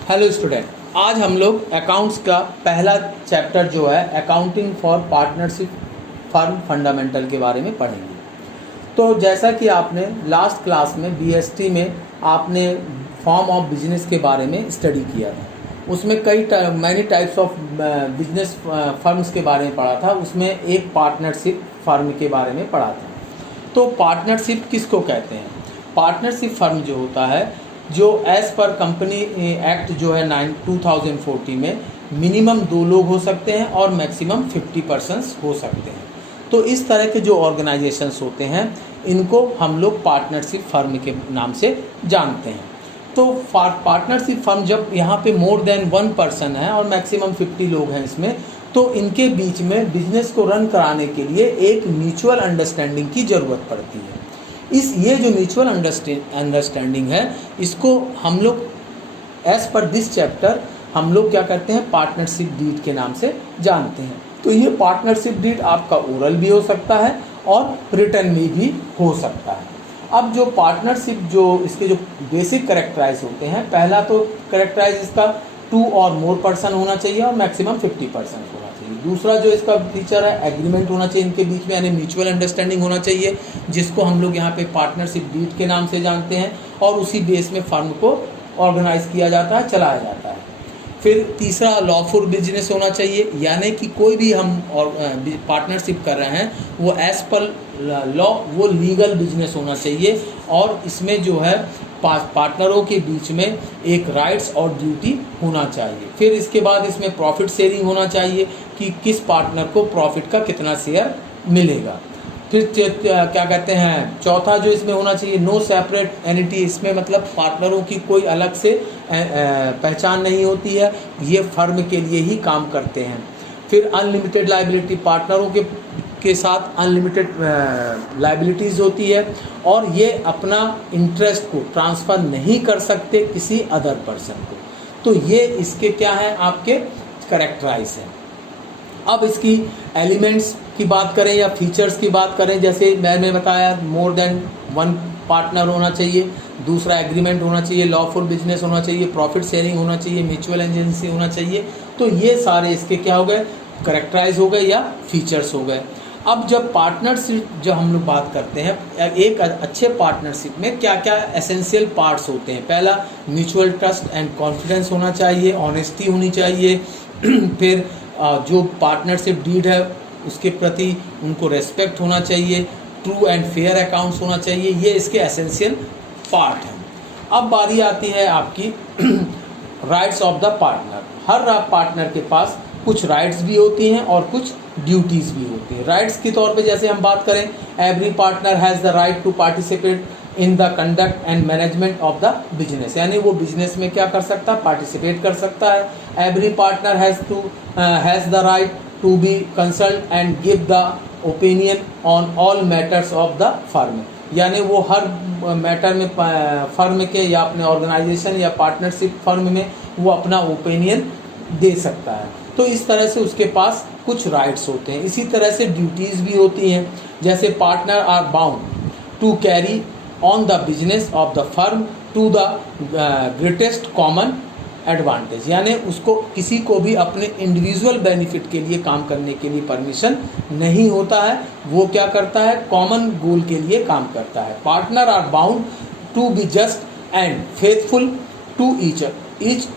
Hello student, आज हम लोग अकाउंट्स का पहला चैप्टर जो है accounting for partnership firm fundamental के बारे में पढ़ेंगे। तो जैसा कि आपने लास्ट क्लास में बीएसटी में आपने फॉर्म ऑफ बिजनेस के बारे में स्टडी किया था, उसमें many types of business firms के बारे में पढ़ा था। उसमें एक पार्टनरशिप फर्म के बारे में पढ़ा था। तो पार्टनरशिप किसको कहते हैं? पार्टनरशिप फर्म जो होता है, जो एज़ पर कंपनी एक्ट जो है 2014 में मिनिमम 2 लोग हो सकते हैं और मैक्सिमम 50% हो सकते हैं। तो इस तरह के जो ऑर्गेनाइजेशंस होते हैं इनको हम लोग पार्टनरशिप फर्म के नाम से जानते हैं। तो पार्टनरशिप फर्म जब यहाँ पे मोर देन 1 पर्सन है और मैक्सिमम 50 लोग हैं इसमें, तो इनके बीच में बिजनेस को रन कराने के लिए एक म्यूचुअल अंडरस्टैंडिंग की ज़रूरत पड़ती है। ये जो म्यूचुअल अंडरस्टैंडिंग है, इसको हम लोग एज पर दिस चैप्टर हम लोग क्या करते हैं, पार्टनरशिप डीड के नाम से जानते हैं। तो ये पार्टनरशिप डीड आपका ओरल भी हो सकता है और रिटन में भी हो सकता है। अब जो पार्टनरशिप जो इसके जो बेसिक कैरेक्टराइज होते हैं, पहला तो कैरेक्टराइज इसका 2 और मोर पर्सन होना चाहिए और मैक्सिमम 50% होना चाहिए। दूसरा जो इसका फीचर है, एग्रीमेंट होना चाहिए इनके बीच में, यानी म्यूचुअल अंडरस्टैंडिंग होना चाहिए, जिसको हम लोग यहाँ पे पार्टनरशिप डीड के नाम से जानते हैं, और उसी बेस में फर्म को ऑर्गेनाइज किया जाता है, चलाया जाता है। फिर तीसरा लॉफुल बिजनेस होना चाहिए, यानी कि कोई भी हम पार्टनरशिप कर रहे हैं वो एज पर लॉ वो लीगल बिजनेस होना चाहिए, और इसमें जो है पार्टनरों के बीच में एक राइट्स और ड्यूटी होना चाहिए। फिर इसके बाद इसमें प्रॉफिट शेयरिंग होना चाहिए कि किस पार्टनर को प्रॉफिट का कितना शेयर मिलेगा। फिर क्या कहते हैं, चौथा जो इसमें होना चाहिए, नो सेपरेट एंटिटी। इसमें मतलब पार्टनरों की कोई अलग से पहचान नहीं होती है, ये फर्म के लिए ही काम करते हैं। फिर अनलिमिटेड लायबिलिटी, पार्टनरों के साथ अनलिमिटेड लायबिलिटीज़ होती है, और ये अपना इंटरेस्ट को ट्रांसफ़र नहीं कर सकते किसी अदर पर्सन को। तो ये इसके क्या हैं, आपके कैरेक्टराइज हैं। अब इसकी एलिमेंट्स की बात करें या फीचर्स की बात करें, जैसे मैंने बताया मोर देन 1 पार्टनर होना चाहिए, दूसरा एग्रीमेंट होना चाहिए, लॉफुल बिजनेस होना चाहिए, प्रॉफिट शेयरिंग होना चाहिए, म्यूचुअल एजेंसी होना चाहिए। तो ये सारे इसके क्या हो गए, कैरेक्टराइज हो गए या फीचर्स हो गए। अब जब पार्टनरशिप जब हम लोग बात करते हैं, एक अच्छे पार्टनरशिप में क्या क्या एसेंशियल पार्ट्स होते हैं। पहला, म्यूचुअल ट्रस्ट एंड कॉन्फिडेंस होना चाहिए, ऑनेस्टी होनी चाहिए। फिर जो पार्टनरशिप डीड है उसके प्रति उनको रेस्पेक्ट होना चाहिए, ट्रू एंड फेयर अकाउंट्स होना चाहिए। ये इसके एसेंशियल पार्ट हैं। अब बारी आती है आपकी rights of the partner. Her partner के पास कुछ राइट्स भी होती हैं और कुछ ड्यूटीज़ भी होती हैं। राइट्स के तौर पे जैसे हम बात करें, every partner has the right to participate in the conduct and management of the business, यानी वो बिजनेस में क्या कर सकता है, पार्टिसिपेट कर सकता है। Every partner has the right to be consult and give the opinion on all matters of the firm, यानी वो हर मैटर में फर्म के या अपने ऑर्गेनाइजेशन या पार्टनरशिप फर्म में वो अपना ओपिनियन दे सकता है। तो इस तरह से उसके पास कुछ राइट्स होते हैं। इसी तरह से ड्यूटीज़ भी होती हैं, जैसे partner are bound to carry on the business of the firm to the greatest common advantage, यानी उसको किसी को भी अपने इंडिविजुअल बेनिफिट के लिए काम करने के लिए परमिशन नहीं होता है। वो क्या करता है, कॉमन गोल के लिए काम करता है। Partner are bound to be just and faithful to each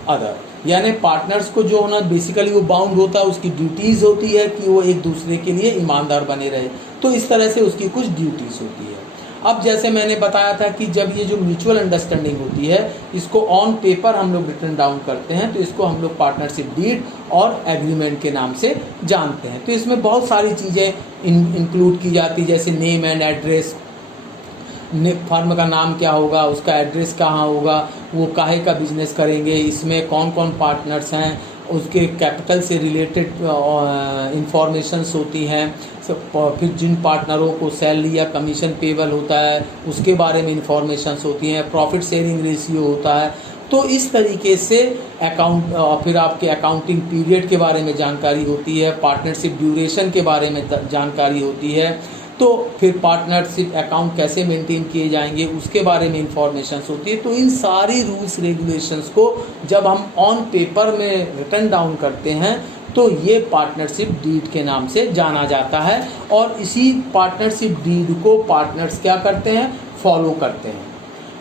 other, यानी पार्टनर्स को जो होना बेसिकली वो बाउंड होता है, उसकी ड्यूटीज़ होती है कि वो एक दूसरे के लिए ईमानदार बने रहे। तो इस तरह से उसकी कुछ ड्यूटीज़ होती है। अब जैसे मैंने बताया था कि जब ये जो म्यूचुअल अंडरस्टैंडिंग होती है, इसको ऑन पेपर हम लोग रिटन डाउन करते हैं, तो इसको हम लोग पार्टनरशिप डीड और एग्रीमेंट के नाम से जानते हैं। तो इसमें बहुत सारी चीज़ें इंक्लूड की जाती है, जैसे नेम एंड एड्रेस, फर्म का नाम क्या होगा, उसका एड्रेस कहाँ होगा, वो काहे का बिजनेस करेंगे, इसमें कौन कौन पार्टनर्स हैं, उसके कैपिटल से रिलेटेड इंफॉर्मेशंस होती हैं। फिर जिन पार्टनरों को सैलरी या कमीशन पेबल होता है उसके बारे में इंफॉर्मेशंस होती हैं। प्रॉफिट शेयरिंग रेशियो होता है। तो इस तरीके से अकाउंट, फिर आपके अकाउंटिंग पीरियड के बारे में जानकारी होती है, पार्टनरशिप ड्यूरेशन के बारे में जानकारी होती है, तो फिर पार्टनरशिप अकाउंट कैसे मेंटेन किए जाएंगे उसके बारे में इंफॉर्मेशंस होती है। तो इन सारी रूल्स रेगुलेशंस को जब हम ऑन पेपर में रिटन डाउन करते हैं तो ये पार्टनरशिप डीड के नाम से जाना जाता है, और इसी पार्टनरशिप डीड को पार्टनर्स क्या करते हैं, फॉलो करते हैं।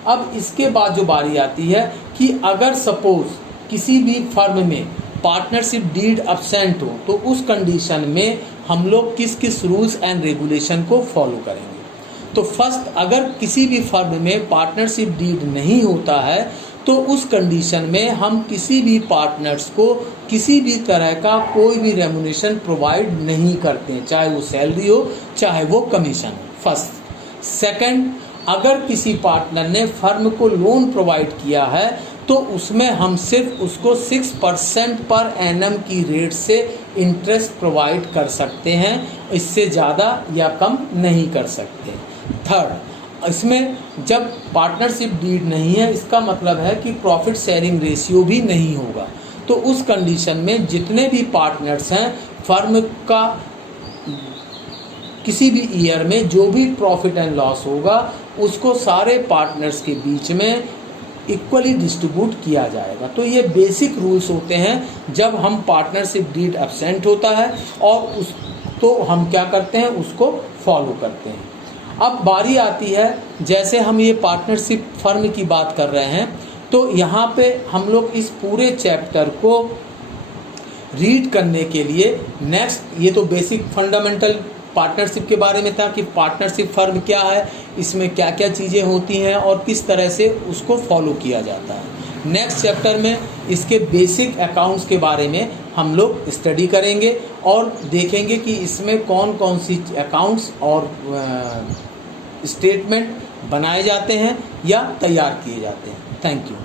अब इसके बाद जो बारी आती है कि अगर सपोज किसी भी फर्म में पार्टनरशिप डीड अब्सेंट हो तो उस कंडीशन में हम लोग किस किस रूल्स एंड रेगुलेशन को फॉलो करेंगे। तो फर्स्ट, अगर किसी भी फर्म में पार्टनरशिप डीड नहीं होता है तो उस कंडीशन में हम किसी भी पार्टनर्स को किसी भी तरह का कोई भी रेम्युनरेशन प्रोवाइड नहीं करते हैं, चाहे वो सैलरी हो चाहे वो कमीशन हो, फर्स्ट। सेकंड, अगर किसी पार्टनर ने फर्म को लोन प्रोवाइड किया है तो उसमें हम सिर्फ उसको 6% पर एनम की रेट से इंटरेस्ट प्रोवाइड कर सकते हैं, इससे ज़्यादा या कम नहीं कर सकते। थर्ड, इसमें जब पार्टनरशिप डीड नहीं है इसका मतलब है कि प्रॉफिट शेयरिंग रेशियो भी नहीं होगा। तो उस कंडीशन में जितने भी पार्टनर्स हैं फर्म का किसी भी ईयर में जो भी प्रॉफिट एंड लॉस होगा उसको सारे पार्टनर्स के बीच में इक्वली डिस्ट्रीब्यूट किया जाएगा। तो ये बेसिक रूल्स होते हैं जब हम पार्टनरशिप डीड एब्सेंट होता है और उस तो हम क्या करते हैं, उसको फॉलो करते हैं। अब बारी आती है, जैसे हम ये पार्टनरशिप फर्म की बात कर रहे हैं तो यहाँ पे हम लोग इस पूरे चैप्टर को रीड करने के लिए नेक्स्ट, ये तो बेसिक फंडामेंटल पार्टनरशिप के बारे में था कि पार्टनरशिप फर्म क्या है, इसमें क्या क्या चीज़ें होती हैं और किस तरह से उसको फॉलो किया जाता है। नेक्स्ट चैप्टर में इसके बेसिक अकाउंट्स के बारे में हम लोग स्टडी करेंगे और देखेंगे कि इसमें कौन कौन सी अकाउंट्स और स्टेटमेंट बनाए जाते हैं या तैयार किए जाते हैं। Thank you.